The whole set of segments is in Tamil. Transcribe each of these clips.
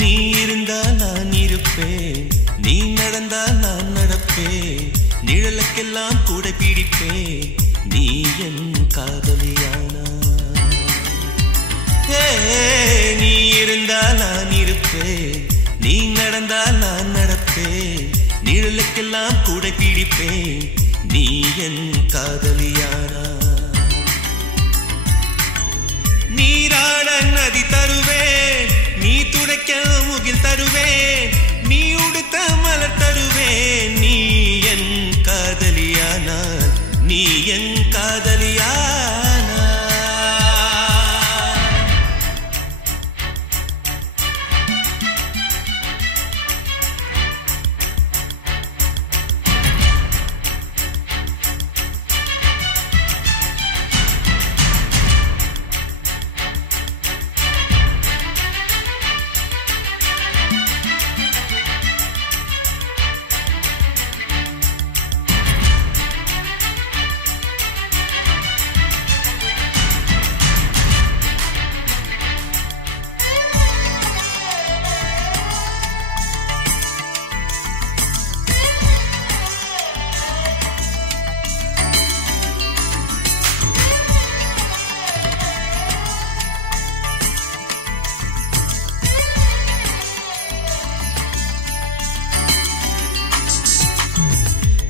நீ இருந்தால் நான் இருப்பேன், நீ நடந்தால் நான் நடப்பேன், நிழலுக்கெல்லாம் கூட பிடிப்பேன், நீ என் காதலியானா. நீ இருந்தால் நான் இருப்பேன், நீ நடந்தால் நான் நடப்பேன், நிழலுக்கெல்லாம் கூட பிடிப்பேன், நீ என் காதலியானா. நீராட நதி தருவேன், நீ துடைக்க முகில் தருவேன், நீ உடுத்த மலர் தருவேன், நீ என் காதலியானா, நீ என் காதலியானா.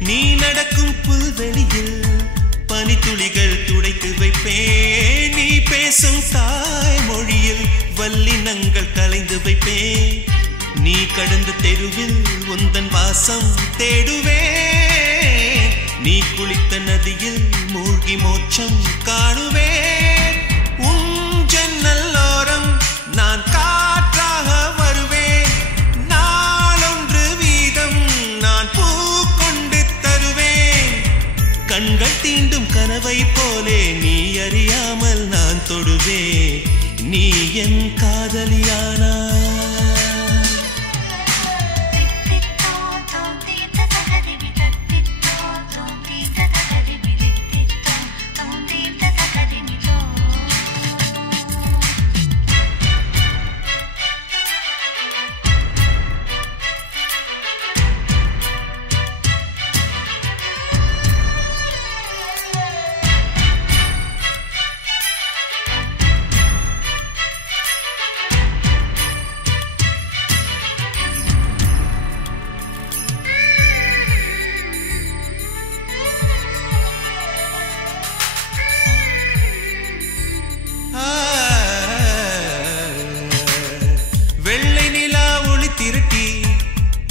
நீ நடக்கும் புல்வெளியில் பனித்துளிகள் துடைத்து வைப்பேன், நீ பேசும் தாய்மொழியில் வல்லினங்கள் கலைந்து வைப்பேன், நீ கடந்த தெருவில் உந்தன் வாசம் தேடுவேன், நீ குளித்த நதியில் மூழ்கி மோட்சம் காணுவேன், உன் ஜன்னலோரம் நான் காற்றாக வருவேன், நாளொன்று வீதம் நான் பூ கண்கள் தீண்டும் கனவை போலே நீ அறியாமல் நான் தொடுவேன், நீ என் காதலியானா.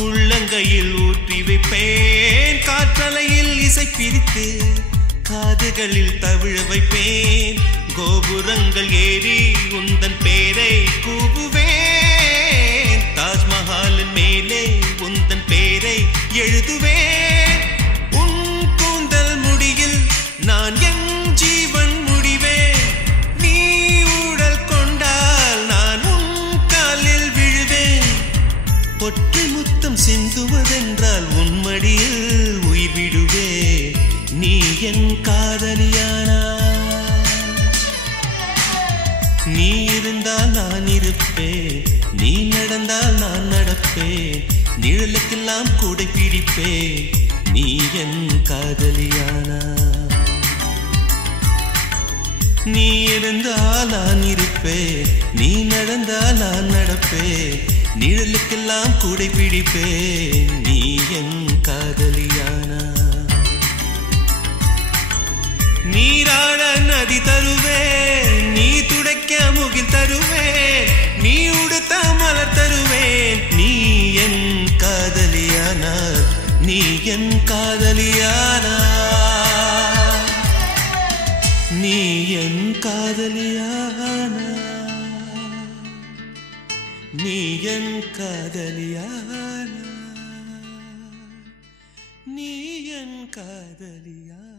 உள்ளங்கையில் ஊற்றி வைப்பேன், காற்றலையில் இசை பிரித்து காதுகளில் தவிழ வைப்பேன், கோபுரங்கள் ஏறி உந்தன் பேரை கூவுவேன், தாஜ்மஹாலின் மேலே உந்தன் பேரை எழுதுவேன், உன் கூந்தல் முடியில் நான் என் ஜீவன் முடிவேன், நீ ஊடல் கொண்டால் நான் உன் காலில் விழுவேன், பொற்று முத்தம் சிந்துவதென்றால் உன் மடியில் உயிர் விடுவே, நீ என் காதலியானா. நீ இருந்தால் நான் இருப்பேன், நீ நடந்தால் நான் நடப்பேன், நிழலுக்கெல்லாம் கூட பிடிப்பேன், நீ என் காதலியானா. நீ இருந்தால் நான் இருப்பேன், நீ நடந்தால் நான் நடப்பேன், நிழலுக்கெல்லாம் கூட பிடிப்பேன், நீ என் காதலியானா. நீராட நதி தருவேன், நீ துடைக்க முகில் தருவேன், நீ உடுத்த மலர் தருவேன், நீ என் காதலியானா, நீ என் காதலியானா, நீ என் காதலியானா, நீ என் காதலியானா, நீ என் காதலியானா.